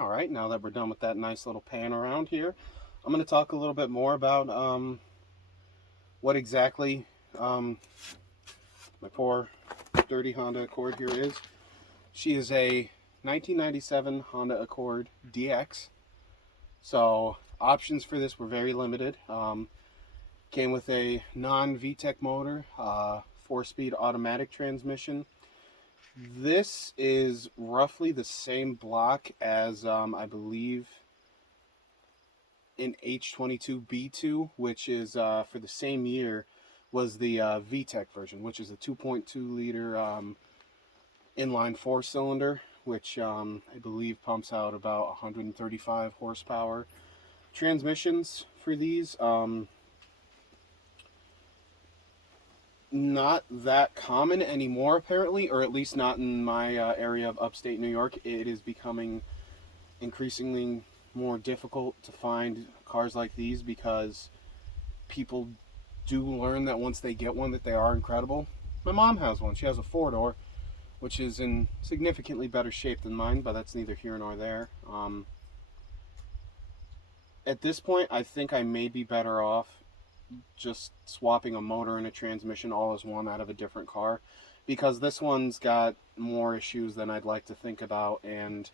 All right, now that we're done with that nice little pan around here, I'm going to talk a little bit more about what exactly um, my poor dirty Honda Accord here is. She is a 1997 Honda Accord DX. So options for this were very limited. Came with a non-VTEC motor, 4-speed automatic transmission. This is roughly the same block as I believe in H22B2, which is for the same year, was the VTEC version, which is a 2.2 liter inline 4-cylinder, which I believe pumps out about 135 horsepower. Transmissions for these, not that common anymore, apparently, or at least not in my area of upstate New York. It is becoming increasingly more difficult to find cars like these because people do learn that once they get one that they are incredible. My mom has one. She has a 4-door, which is in significantly better shape than mine, but that's neither here nor there. At this point, I think I may be better off just swapping a motor and a transmission all as one out of a different car, because this one's got more issues than I'd like to think about, and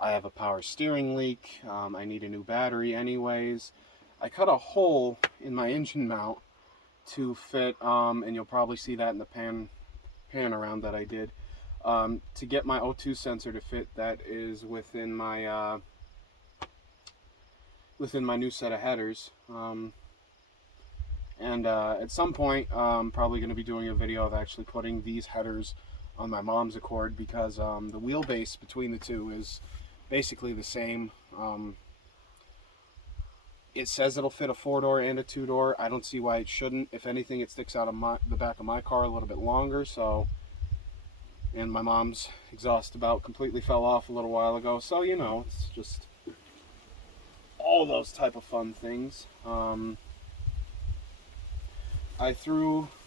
I have a power steering leak. I need a new battery anyways. I cut a hole in my engine mount to fit, and you'll probably see that in the pan around that I did, to get my O2 sensor to fit. That is within my new set of headers. And at some point, I'm probably going to be doing a video of actually putting these headers on my mom's Accord, because the wheelbase between the two is basically the same. It says it'll fit a 4-door and a 2-door. I don't see why it shouldn't. If anything, it sticks out of the back of my car a little bit longer. So, and my mom's exhaust about completely fell off a little while ago. So, you know, it's just all those type of fun things.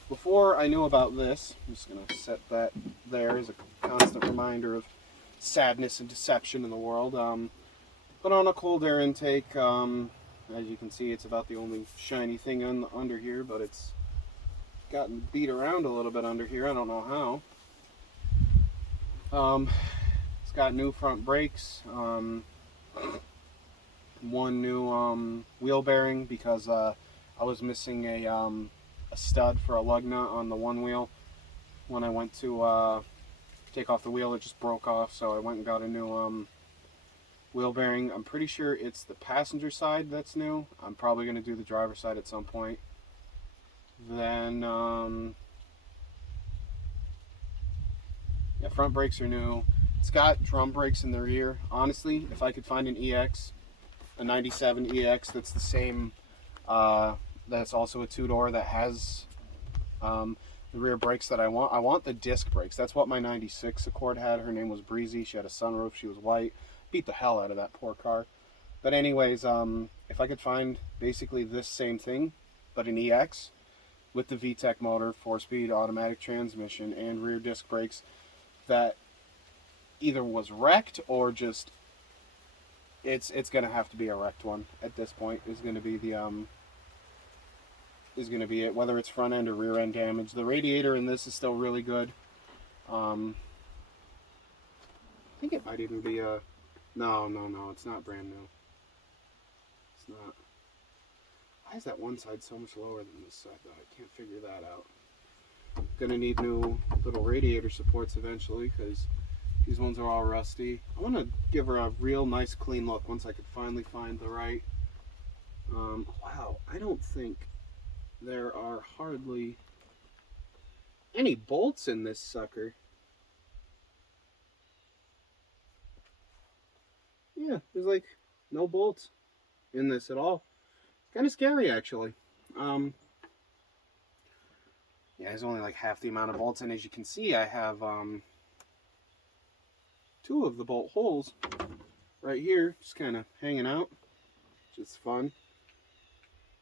Before I knew about this, I'm just going to set that there as a constant reminder of sadness and deception in the world. Put on a cold air intake. As you can see, it's about the only shiny thing under here, but it's gotten beat around a little bit under here. I don't know how. It's got new front brakes. One new wheel bearing, because I was missing a stud for a lug nut on the one wheel. When I went to take off the wheel, it just broke off, so I went and got a new wheel bearing. I'm pretty sure it's the passenger side that's new. I'm probably going to do the driver's side at some point. Then, yeah, front brakes are new. It's got drum brakes in the rear. Honestly, if I could find an EX, a 97 EX that's the same, that's also a 2-door, that has the rear brakes that I want the disc brakes. That's what my 96 Accord had. Her name was Breezy. She had a sunroof. She was white. Beat the hell out of that poor car. But anyways, if I could find basically this same thing, but an EX with the VTEC motor, 4-speed automatic transmission, and rear disc brakes, that either was wrecked or just it's gonna have to be a wrecked one at this point, is gonna be it, whether it's front end or rear end damage. The radiator in this is still really good. I think it might even be a no, it's not brand new. It's not. Why is that one side so much lower than this side, though? I can't figure that out. Gonna need new little radiator supports eventually, because these ones are all rusty. I want to give her a real nice clean look once I could finally find the right. Wow, I don't think there are hardly any bolts in this sucker. Yeah, there's like no bolts in this at all. It's kind of scary, actually. Yeah, there's only like half the amount of bolts, and as you can see, I have 2 of the bolt holes right here, just kind of hanging out, which is fun.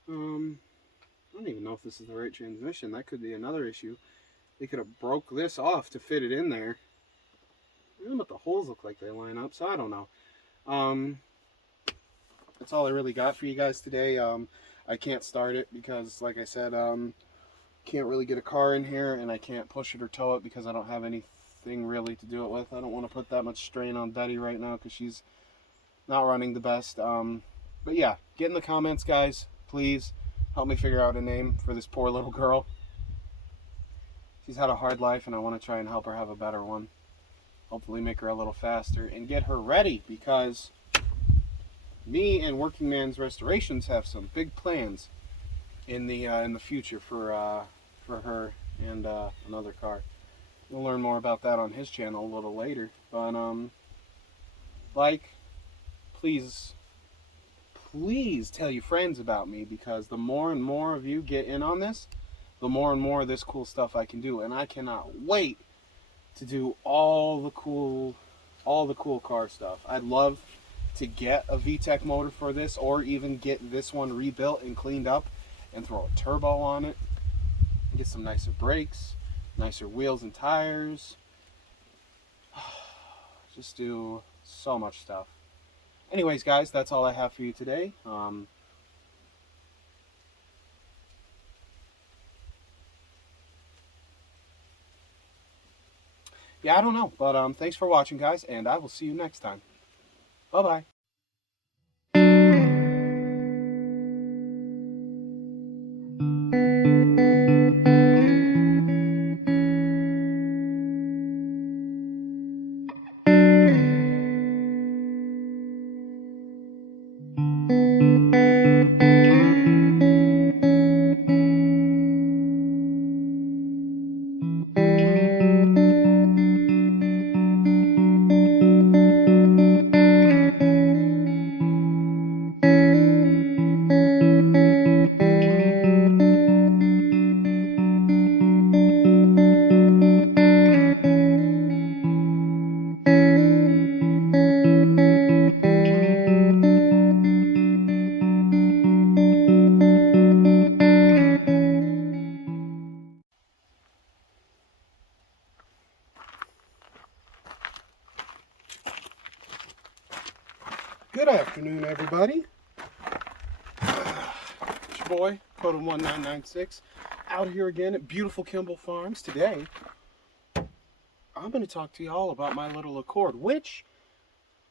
I don't even know if this is the right transmission. That could be another issue. They could have broke this off to fit it in there. But the holes look like they line up, so I don't know. That's all I really got for you guys today. I can't start it because, like I said, can't really get a car in here, and I can't push it or tow it because I don't have anything really to do it with. I don't want to put that much strain on Betty right now because she's not running the best. But yeah, get in the comments, guys. Please help me figure out a name for this poor little girl. She's had a hard life, and I want to try and help her have a better one. Hopefully make her a little faster and get her ready, because me and Working Man's Restorations have some big plans in the future for her and another car. You'll learn more about that on his channel a little later. But please tell your friends about me, because the more and more of you get in on this, the more and more of this cool stuff I can do, and I cannot wait to do all the cool car stuff. I'd love to get a VTEC motor for this, or even get this one rebuilt and cleaned up and throw a turbo on it, get some nicer brakes, nicer wheels and tires. Just do so much stuff. Anyways, guys, that's all I have for you today. Yeah, I don't know, but thanks for watching, guys, and I will see you next time. Bye-bye. Good afternoon, everybody. It's your boy, Codem1996, out here again at beautiful Kimball Farms. Today, I'm going to talk to you all about my little Accord, which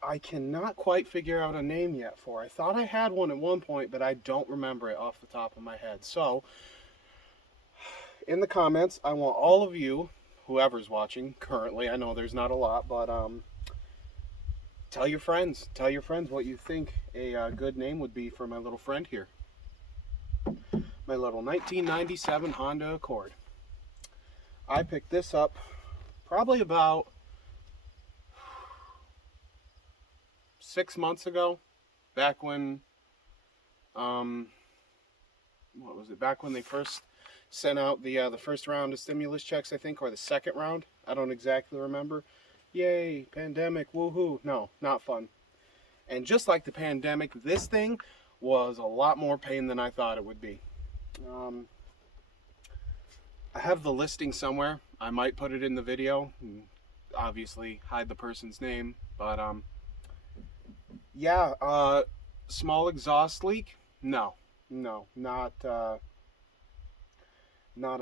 I cannot quite figure out a name yet for. I thought I had one at one point, but I don't remember it off the top of my head. So, in the comments, I want all of you, whoever's watching currently, I know there's not a lot, but tell your friends what you think a good name would be for my little friend here. My little 1997 Honda Accord. I picked this up probably about 6 months ago, back when, what was it, back when they first sent out the first round of stimulus checks, I think, or the second round. I don't exactly remember. Yay, pandemic, woohoo. No, not fun. And just like the pandemic, this thing was a lot more pain than I thought it would be. I have the listing somewhere. I might put it in the video, and obviously hide the person's name, but yeah, small exhaust leak? No, not a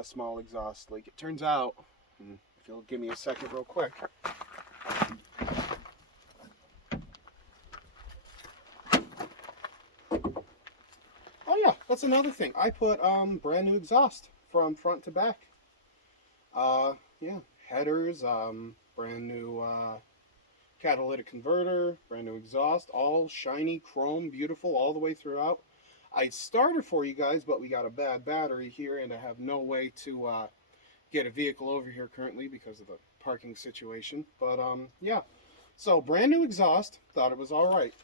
small exhaust leak. It turns out, if you'll give me a second real quick. Oh yeah, that's another thing. I put brand new exhaust from front to back. Yeah, headers, brand new catalytic converter, brand new exhaust, all shiny, chrome, beautiful all the way throughout. I started for you guys, but we got a bad battery here, and I have no way to get a vehicle over here currently because of the parking situation. But yeah, so brand new exhaust. Thought it was all right.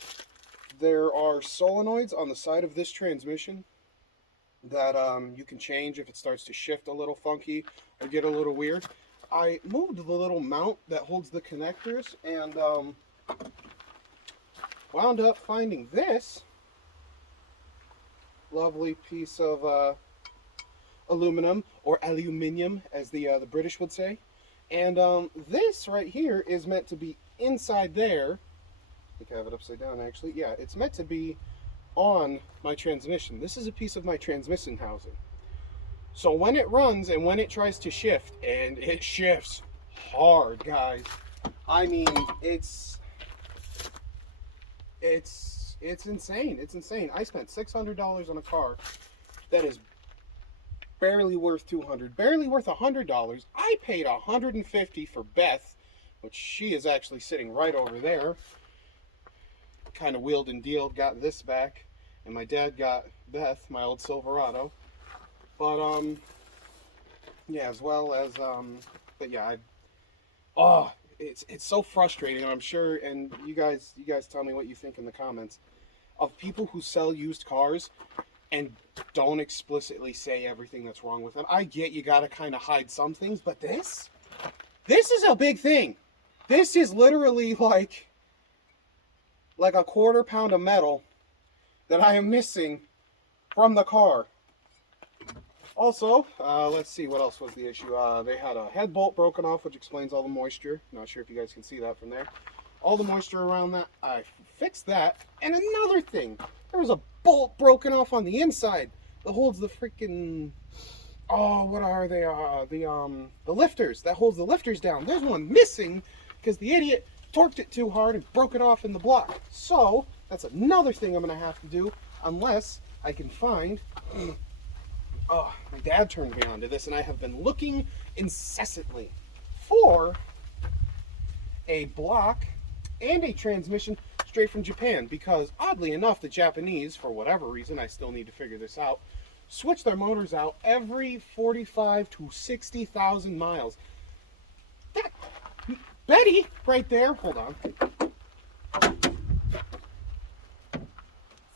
There are solenoids on the side of this transmission that you can change if it starts to shift a little funky or get a little weird. I moved the little mount that holds the connectors, and wound up finding this lovely piece of aluminum, or aluminium as the British would say. And this right here is meant to be inside there, You can have it upside down, actually. Yeah, it's meant to be on my transmission. This is a piece of my transmission housing. So when it runs and when it tries to shift, and it shifts hard, guys. I mean, it's insane. It's insane. I spent $600 on a car that is barely worth $200, barely worth $100. I paid $150 for Beth, which she is actually sitting right over there. Kind of wheeled and dealed, got this back, and my dad got Beth, my old Silverado. But yeah, as well as but yeah, it's so frustrating. I'm sure, and you guys tell me what you think in the comments of people who sell used cars and don't explicitly say everything that's wrong with them. I get you got to kind of hide some things, but this is a big thing. This is literally like a quarter pound of metal that I am missing from the car. Also, let's see, what else was the issue? They had a head bolt broken off, which explains all the moisture. Not sure if you guys can see that from there. All the moisture around that, I fixed that. And another thing, there was a bolt broken off on the inside that holds the freaking, oh, what are they? The lifters, that holds the lifters down. There's one missing because the idiot torqued it too hard and broke it off in the block. So, that's another thing I'm going to have to do, unless I can find... Oh, my dad turned me on to this, and I have been looking incessantly for a block and a transmission straight from Japan, because oddly enough, the Japanese, for whatever reason, I still need to figure this out, switch their motors out every 45 to 60,000 miles. That Betty right there, hold on.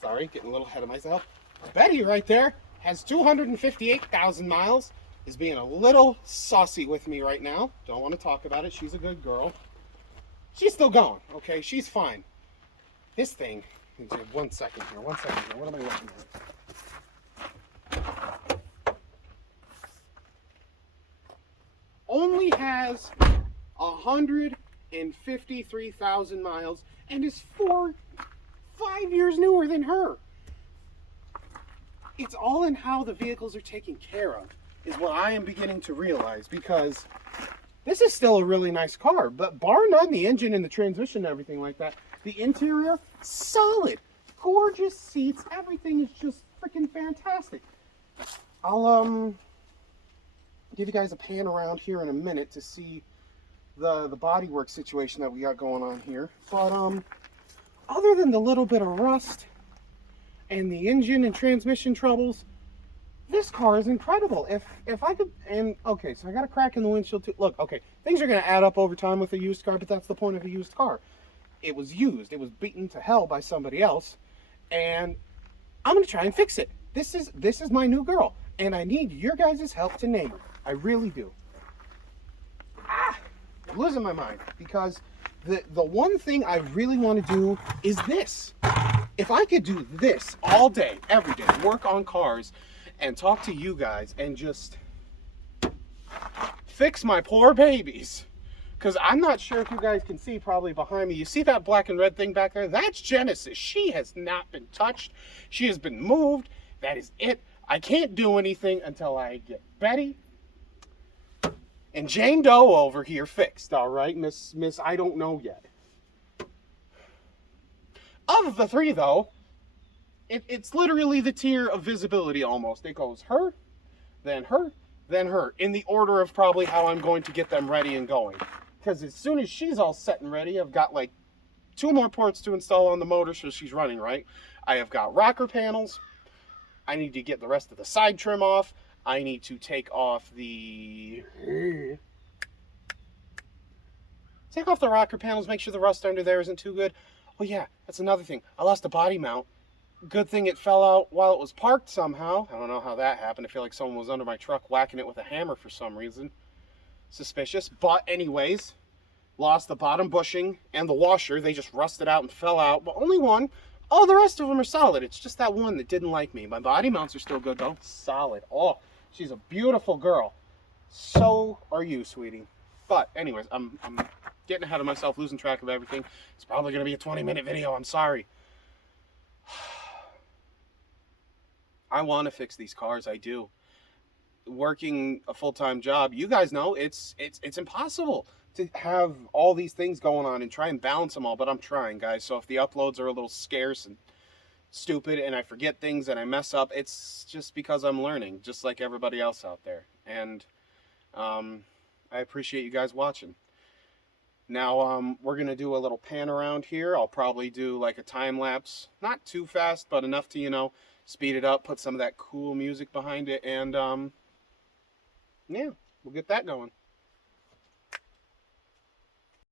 Sorry, getting a little ahead of myself. Betty right there has 258,000 miles, is being a little saucy with me right now. Don't want to talk about it. She's a good girl. She's still going, okay? She's fine. This thing, one second here. What am I looking at? Only has 153,000 miles and is 5 years newer than her. It's all in how the vehicles are taken care of, is what I am beginning to realize, because this is still a really nice car, but bar none, the engine and the transmission and everything like that, the interior, solid, gorgeous seats, everything is just freaking fantastic. I'll give you guys a pan around here in a minute to see the bodywork situation that we got going on here, but other than the little bit of rust and the engine and transmission troubles, this car is incredible. If I could, and okay, so I got a crack in the windshield too. Look, okay, things are going to add up over time with a used car, but that's the point of a used car. It was used. It was beaten to hell by somebody else, and I'm going to try and fix it. This is my new girl, and I need your guys' help to name her. I really do. I'm losing my mind, because the one thing I really want to do is this. If I could do this all day, every day, work on cars and talk to you guys and just fix my poor babies. Because I'm not sure if you guys can see probably behind me. You see that black and red thing back there? That's Genesis. She has not been touched. She has been moved. That is it. I can't do anything until I get Betty and Jane Doe over here fixed. All right, Miss I don't know yet. Of the three, though, it's literally the tier of visibility almost. It goes her, then her, then her, in the order of probably how I'm going to get them ready and going. Because as soon as she's all set and ready, I've got like 2 more ports to install on the motor so she's running, right? I have got rocker panels. I need to get the rest of the side trim off. I need to take off the rocker panels, make sure the rust under there isn't too good. Oh yeah, that's another thing. I lost a body mount. Good thing it fell out while it was parked somehow. I don't know how that happened. I feel like someone was under my truck whacking it with a hammer for some reason. Suspicious. But anyways, lost the bottom bushing and the washer. They just rusted out and fell out. But only one. All the rest of them are solid. It's just that one that didn't like me. My body mounts are still good though. Solid. Oh, she's a beautiful girl. So are you, sweetie. But anyways, I'm getting ahead of myself, losing track of everything. It's probably going to be a 20-minute video. I'm sorry. I want to fix these cars. I do. Working a full-time job, you guys know it's impossible to have all these things going on and try and balance them all, but I'm trying, guys. So if the uploads are a little scarce and stupid and I forget things and I mess up, it's just because I'm learning, just like everybody else out there. And I appreciate you guys watching. Now we're gonna do a little pan around here. I'll probably do like a time lapse, not too fast, but enough to, you know, speed it up, put some of that cool music behind it, and yeah, we'll get that going.